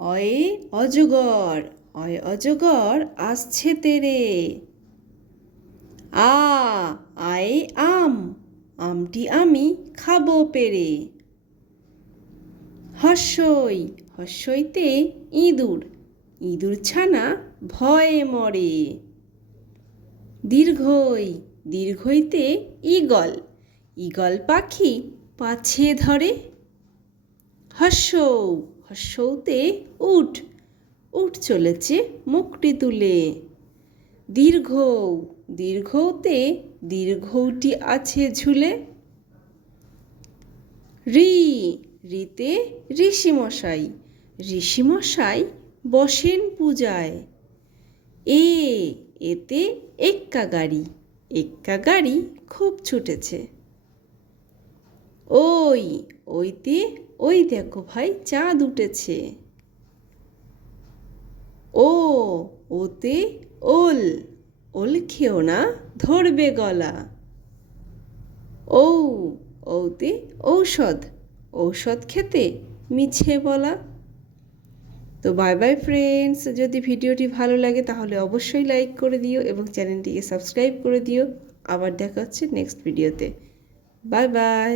অয়ে অজগর, অয় অজগর আসছে তেরে। আ, আয়ে আম, আমটি আমি খাব পেরে। হর্ষই হর্ষইতে ইঁদুর ইঁদুর ছানা ভয়ে মরে। দীর্ঘই, দীর্ঘইতে ঈগল ঈগল পাখি পাছে ধরে। হর্ষৌ হর্ষৌতে উঠ উঠ চলেছে মুখটি তুলে। দীর্ঘ, দীর্ঘতে দীর্ঘটি আছে ঝুলে। রি, রিতে ঋষিমশাই ঋষিমশাই বসেন পূজায়। এ, এতে এক্কা গাড়ি এক্কা গাড়ি খুব ছুটেছে। ওই, ওইতে ওই দেখো ভাই, চাঁদ উঠেছে। ও, ওতে ওল। ওল খেও না, ধরবে গলা। ও, ওতে ঔষধ। ঔষধ খেতে মিছে বলা। তো বাই বাই ফ্রেন্ডস যদি ভিডিওটি ভালো লাগে তাহলে অবশ্যই লাইক করে দিও এবং চ্যানেলটিকে সাবস্ক্রাইব করে দিও। আবার দেখা হচ্ছে নেক্সট ভিডিওতে বাই বাই